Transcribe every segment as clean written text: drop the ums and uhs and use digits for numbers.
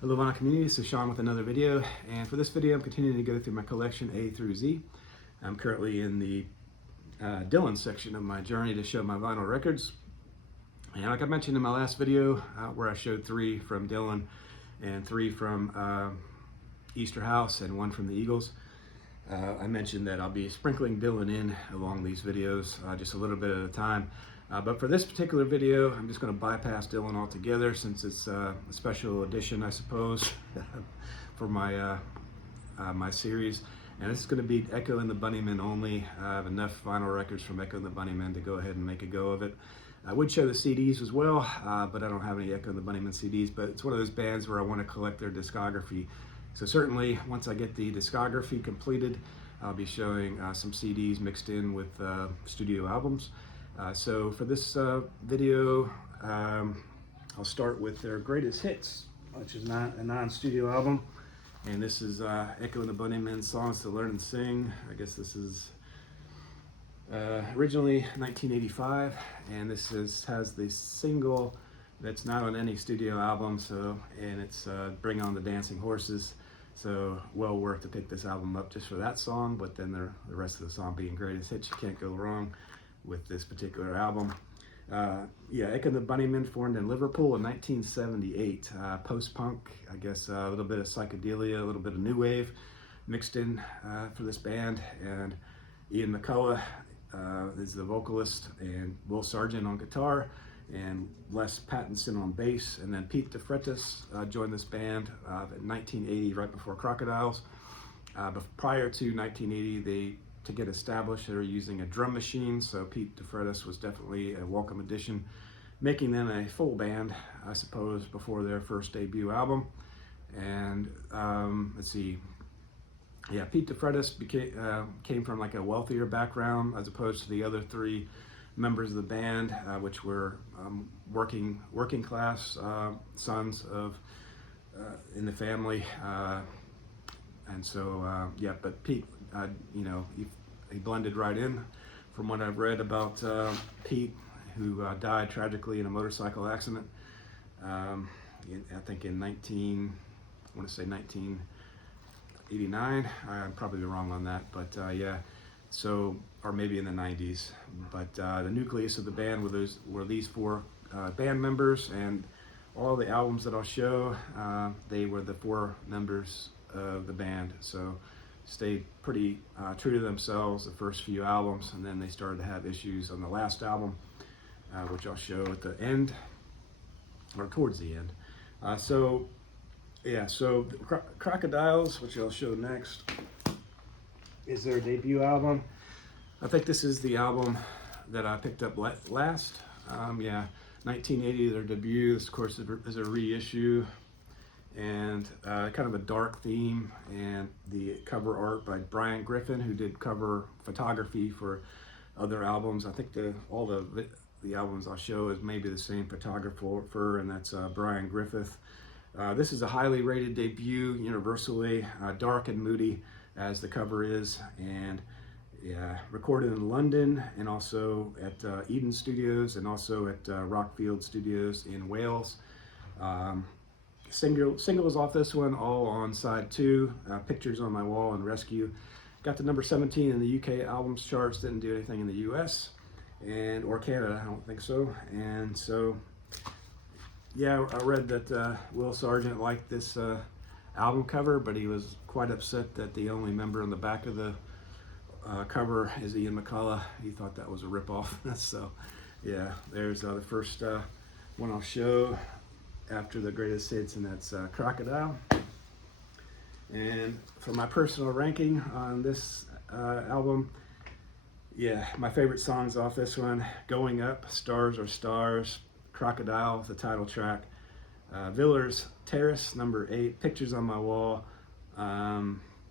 Hello Vana community, this is Sean with another video, and for this video I'm continuing to go through my collection A through Z. I'm currently in the Dylan section of my journey to show my vinyl records. And like I mentioned in my last video where I showed 3 from Dylan and 3 from Easter House and 1 from the Eagles, I mentioned that I'll be sprinkling Dylan in along these videos just a little bit at a time. But for this particular video, I'm just going to bypass Dylan altogether since it's a special edition, I suppose, for my my series. And this is going to be Echo and the Bunnymen only. I have enough vinyl records from Echo and the Bunnymen to go ahead and make a go of it. I would show the CDs as well, but I don't have any Echo and the Bunnymen CDs. But it's one of those bands where I want to collect their discography. So certainly, once I get the discography completed, I'll be showing some CDs mixed in with studio albums. So for this video, I'll start with their greatest hits, which is not a non-studio album. And this is Echo and the Bunnymen Songs to Learn and Sing. I guess this is originally 1985, and this has the single that's not on any studio album, and it's Bring On the Dancing Horses. So well worth to pick this album up just for that song, but then the rest of the song being greatest hits, you can't go wrong with this particular album. Echo and the Bunnymen formed in Liverpool in 1978. Post-punk, I guess, a little bit of psychedelia, a little bit of new wave mixed in for this band. And Ian McCullough is the vocalist, and Will Sargent on guitar, and Les Pattinson on bass. And then Pete DeFreitas joined this band in 1980, right before Crocodiles. But prior to 1980, to get established, they were using a drum machine, so Pete DeFreitas was definitely a welcome addition, making them a full band, I suppose, before their first debut album. And let's see, Pete DeFreitas came from like a wealthier background as opposed to the other 3 members of the band, which were working class sons of in the family, and so but Pete, he blended right in. From what I've read about Pete, who died tragically in a motorcycle accident, I think in 1989. I'm probably wrong on that, but so, or maybe in the 90s. But the nucleus of the band were these 4 band members, and all the albums that I'll show, they were the 4 members of the band. So stayed pretty true to themselves the first few albums, and then they started to have issues on the last album, which I'll show at the end, or towards the end. So Crocodiles, which I'll show next, is their debut album. I think this is the album that I picked up last. 1980, their debut. This, of course, is a reissue, and kind of a dark theme, and the cover art by Brian Griffin, who did cover photography for other albums. I think all the albums I'll show is maybe the same photographer, and that's Brian Griffith. This is a highly rated debut universally, dark and moody as the cover is, and recorded in London, and also at Eden Studios, and also at Rockfield Studios in Wales. Singles off this one, all on side 2, Pictures on My Wall and Rescue. Got to number 17 in the UK albums charts, didn't do anything in the US or Canada, I don't think so. And so, I read that Will Sargent liked this album cover, but he was quite upset that the only member on the back of the cover is Ian McCullough. He thought that was a ripoff. So, there's the first one I'll show after the greatest hits, and that's Crocodile. And for my personal ranking on this album, my favorite songs off this one: Going Up, Stars Are Stars, Crocodile, the title track, Villar's Terrace, number 8, Pictures on My Wall,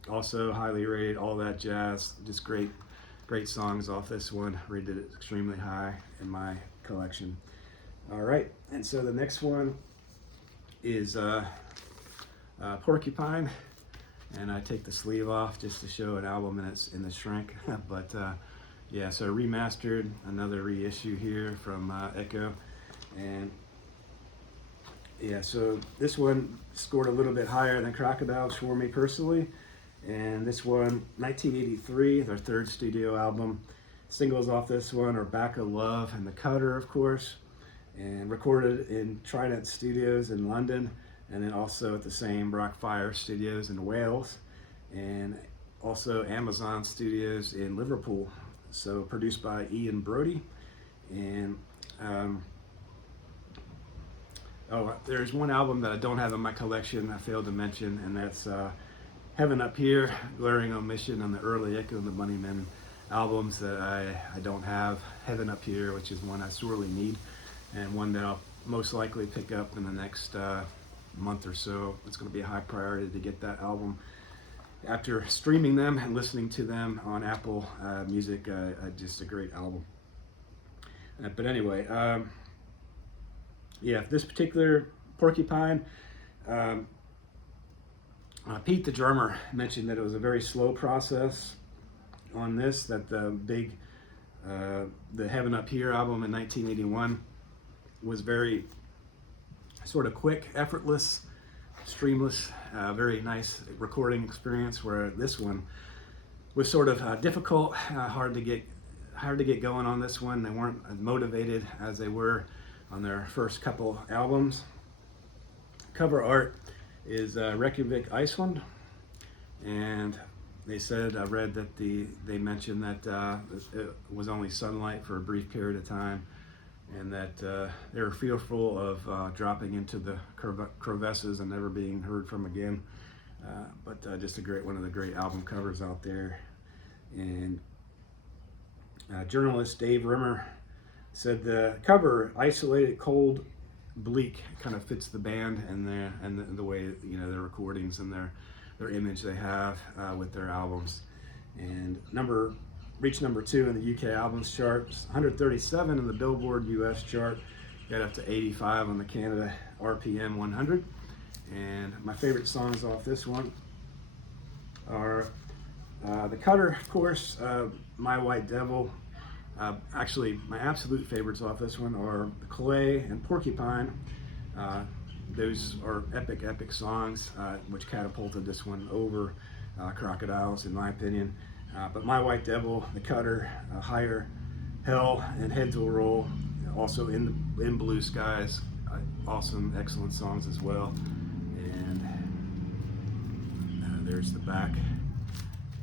also highly rated, all that jazz. Just great songs off this one. Rated it extremely high in my collection. All right, and so the next one is Porcupine, and I take the sleeve off just to show an album in the shrink. But so remastered, another reissue here from Echo, and yeah, so this one scored a little bit higher than Crocodiles for me personally. And this one, 1983, their third studio album. Singles off this one are Back of Love and The Cutter, of course, and recorded in Trident Studios in London, and then also at the same Rockfire Studios in Wales, and also Amazon Studios in Liverpool. So produced by Ian Brody. And oh, there's one album that I don't have in my collection I failed to mention, and that's Heaven Up Here, glaring omission on the early Echo and the Bunnymen albums that I don't have. Heaven Up Here, which is one I sorely need, and one that I'll most likely pick up in the next month or so. It's going to be a high priority to get that album. After streaming them and listening to them on Apple Music, just a great album. But anyway, yeah, this particular Porcupine, Pete the drummer mentioned that it was a very slow process on this, that the Heaven Up Here album in 1981 was very sort of quick, effortless, streamless, very nice recording experience, where this one was sort of difficult, hard to get going on this one. They weren't as motivated as they were on their first couple albums. Cover art is Reykjavik, Iceland, and they said, I read that they mentioned that it was only sunlight for a brief period of time, and that they were fearful of dropping into the crevasses and never being heard from again. But just one of the great album covers out there. And journalist Dave Rimmer said the cover, isolated, cold, bleak, kind of fits the band and the way, you know, their recordings and their image they have with their albums. And reached number 2 in the UK albums chart, 137 in the Billboard US chart, got up to 85 on the Canada RPM 100. And my favorite songs off this one are The Cutter, of course, My White Devil. Actually, my absolute favorites off this one are Clay and Porcupine. Those are epic songs, which catapulted this one over Crocodiles, in my opinion. But My White Devil, The Cutter, Higher, Hell, and Heads Will Roll, also in Blue Skies, awesome, excellent songs as well. And there's the back.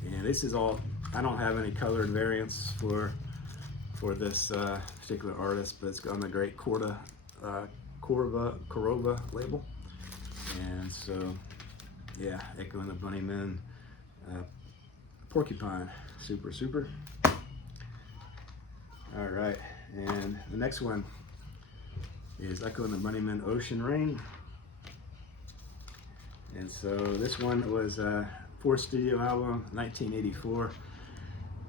And this is all, I don't have any colored variants for this particular artist, but it's on the great Korova label. And so, yeah, Echo and the Bunnymen, Porcupine, super. All right, and the next one is Echo and the Bunnymen, Ocean Rain. And so this one was a 4th studio album, 1984.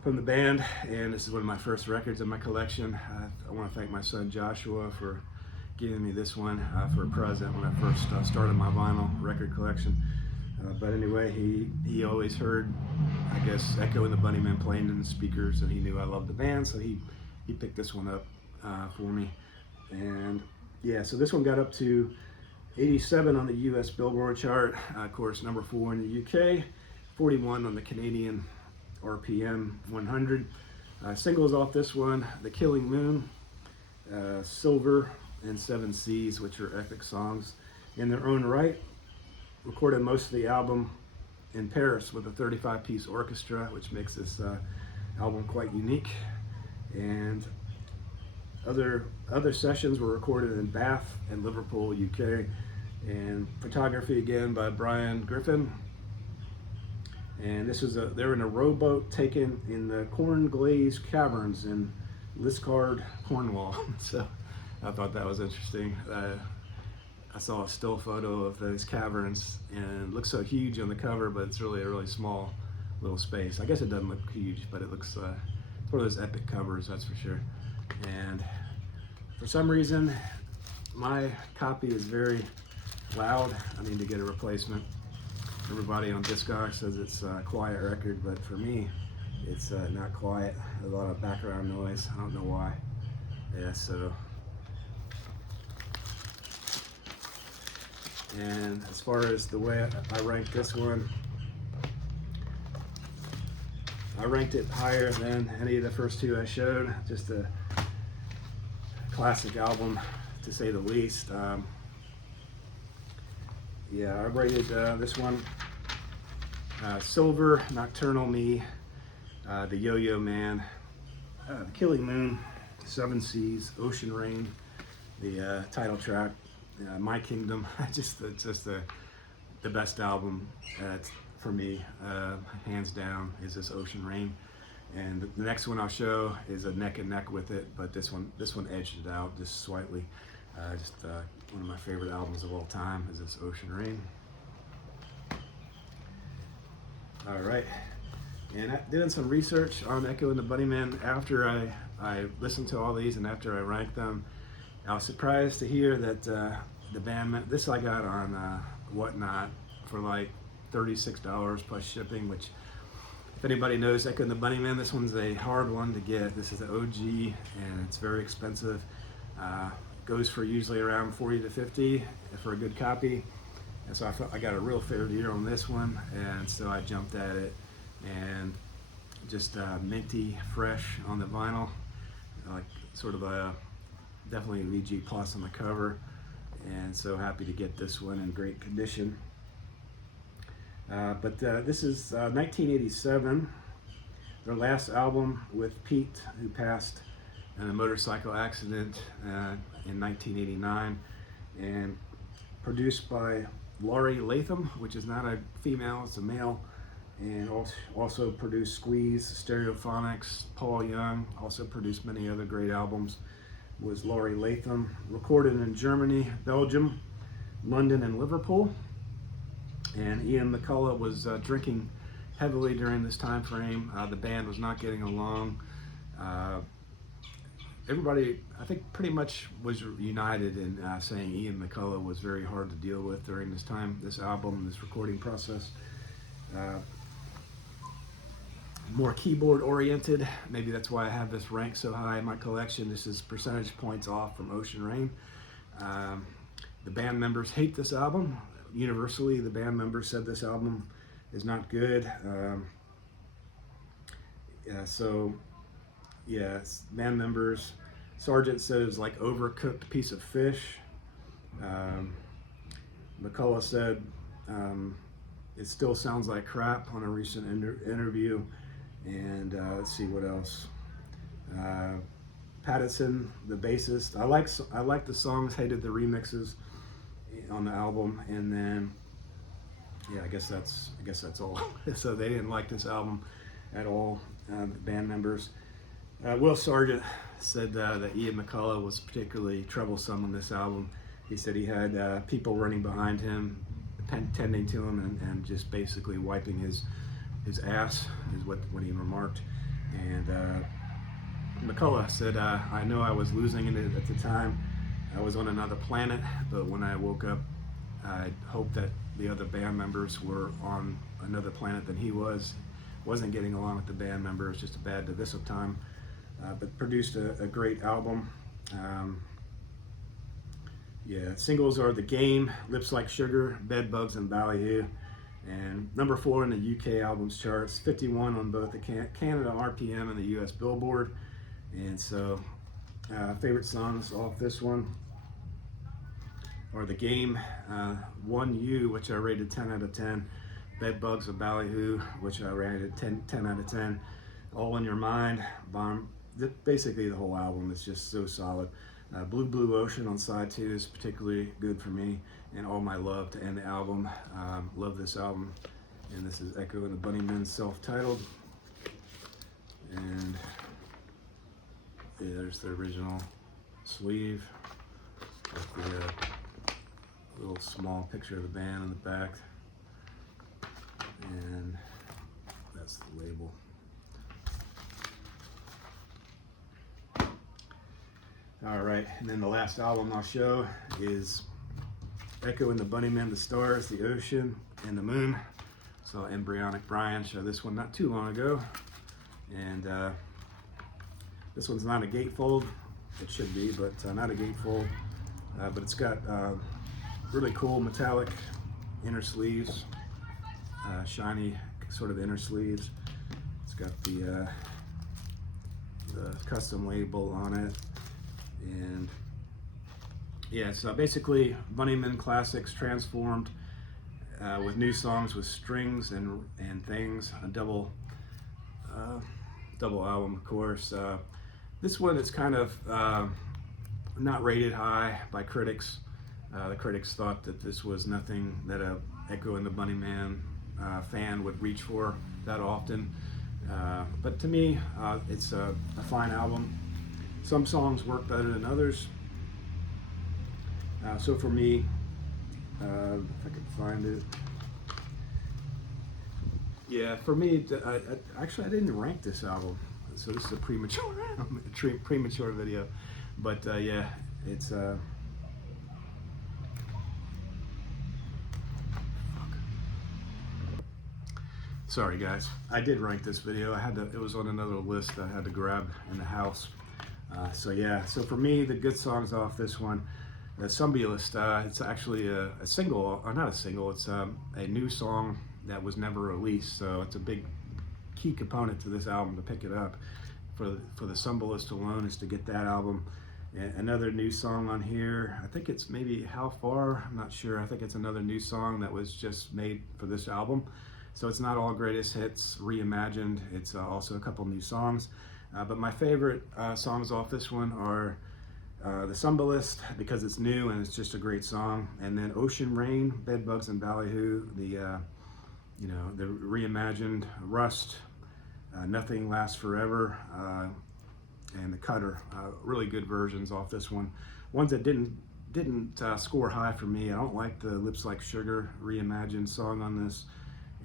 From the band, and this is one of my first records in my collection. I want to thank my son Joshua for giving me this one for a present when I first started my vinyl record collection. But anyway, he always heard, I guess, Echo and the Bunnymen playing in the speakers, and he knew I loved the band, so he picked this one up for me. And yeah, so this one got up to 87 on the US Billboard chart, of course, number 4 in the UK, 41 on the Canadian RPM 100. Singles off this one, The Killing Moon, Silver, and 7 Seas, which are epic songs in their own right. Recorded most of the album in Paris with a 35-piece orchestra, which makes this album quite unique. And other sessions were recorded in Bath and Liverpool, UK. And photography again by Brian Griffin. And this was they were in a rowboat taken in the Cornglaze Caverns in Liskeard, Cornwall. So I thought that was interesting. I saw a still photo of those caverns, and it looks so huge on the cover, but it's really a really small little space. I guess it doesn't look huge, but it looks it's one of those epic covers, that's for sure. And for some reason, my copy is very loud. I need to get a replacement. Everybody on Discogs says it's a quiet record, but for me, it's not quiet. There's a lot of background noise. I don't know why. Yeah, so And as far as the way I ranked this one, I ranked it higher than any of the first two I showed. Just a classic album, to say the least. Yeah, I rated this one Silver, Nocturnal Me, The Yo-Yo Man, Killing Moon, Seven Seas, Ocean Rain, the title track, My Kingdom. It's just the best album for me, hands down, is this Ocean Rain. And the next one I'll show is a neck and neck with it, but this one edged it out just slightly. One of my favorite albums of all time is this Ocean Rain. All right, and doing some research on Echo and the Bunnymen after I listened to all these and after I ranked them, I was surprised to hear that the band, this I got on Whatnot for like $36 plus shipping, which, if anybody knows Echo and the Bunnymen, this one's a hard one to get. This is the OG, and it's very expensive. Goes for usually around $40 to $50 for a good copy. And so I got a real fair deal on this one, and so I jumped at it, and just minty, fresh on the vinyl, like sort of a definitely a VG Plus on the cover, and so happy to get this one in great condition. But this is 1987, their last album with Pete, who passed in a motorcycle accident in 1989, and produced by Laurie Latham, which is not a female, it's a male, and also produced Squeeze, Stereophonics, Paul Young, also produced many other great albums, was Laurie Latham. Recorded in Germany, Belgium, London, and Liverpool. And Ian McCulloch was drinking heavily during this time frame. The band was not getting along. Everybody, I think, pretty much was united in saying Ian McCulloch was very hard to deal with during this time, this album, this recording process. More keyboard oriented. Maybe that's why I have this ranked so high in my collection. This is percentage points off from Ocean Rain. The band members hate this album. Universally, the band members said this album is not good. Band members, Sargent said it was like overcooked piece of fish. McCulloch said it still sounds like crap on a recent interview. And let's see what else. Patterson, the bassist, I like the songs, hated the remixes on the album, and then yeah, I guess that's all. So they didn't like this album at all, the band members. Will Sargent said that Ian McCulloch was particularly troublesome on this album. He said he had people running behind him, tending to him, and just basically wiping his ass, is what he remarked. And McCulloch said, I know I was losing it at the time. I was on another planet, but when I woke up, I hoped that the other band members were on another planet than he was. Wasn't getting along with the band members, just a bad divisive time. But produced a great album. Singles are The Game, Lips Like Sugar, Bed Bugs, and Ballyhoo. And number 4 in the UK albums charts, 51 on both the Canada RPM and the US Billboard. And so, favorite songs off this one are The Game, One You, which I rated 10 out of 10, Bed Bugs of Ballyhoo, which I rated 10 out of 10, All in Your Mind, Bomb. Basically the whole album is just so solid. Blue Blue Ocean on side 2 is particularly good for me, and All My Love to end the album. Love this album. And this is Echo and the Bunnymen, self-titled. And yeah, there's the original sleeve with the little small picture of the band in the back, and that's the label. All right, and then the last album I'll show is Echo and the Bunnymen, The Stars, the Ocean, and the Moon. So Embryonic Brian showed this one not too long ago, and this one's not a gatefold. It should be, but not a gatefold. But it's got really cool metallic inner sleeves, shiny sort of inner sleeves. It's got the custom label on it, and yeah, it's basically Bunnymen classics transformed with new songs with strings and things. A double album, of course. This one is kind of not rated high by critics. The critics thought that this was nothing that a Echo and the Bunnymen fan would reach for that often. But to me, it's a fine album. Some songs work better than others. So for me, if I can find it. Yeah, for me, actually I didn't rank this album. So this is a premature video. But yeah, it's sorry guys, I did rank this video. It was on another list I had to grab in the house. So yeah, so for me, the good songs off this one, the Somnambulist, it's actually a single, or not a single, it's a new song that was never released. So it's a big key component to this album to pick it up. For the Somnambulist alone is to get that album. And another new song on here, I think it's maybe How Far, I'm not sure. I think it's another new song that was just made for this album. So it's not all greatest hits reimagined, it's also a couple new songs. But my favorite songs off this one are the Somnambulist, because it's new and it's just a great song. And then Ocean Rain, Bedbugs and Ballyhoo, the reimagined Rust, Nothing Lasts Forever, and The Cutter. Really good versions off this one. Ones that didn't score high for me. I don't like the Lips Like Sugar reimagined song on this.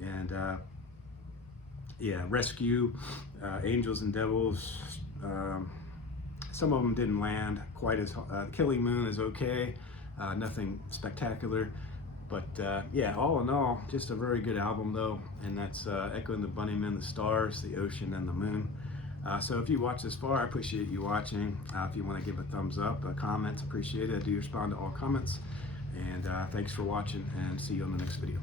And yeah, Rescue, Angels and Devils, some of them didn't land quite as Killing Moon is okay, nothing spectacular, but yeah, all in all, just a very good album though. And that's Echo and the Bunnymen, the Stars, the Ocean, and the Moon. So if you watch this far, I appreciate you watching. If you want to give a thumbs up, a comment, appreciate it. I do respond to all comments. And thanks for watching, and see you on the next video.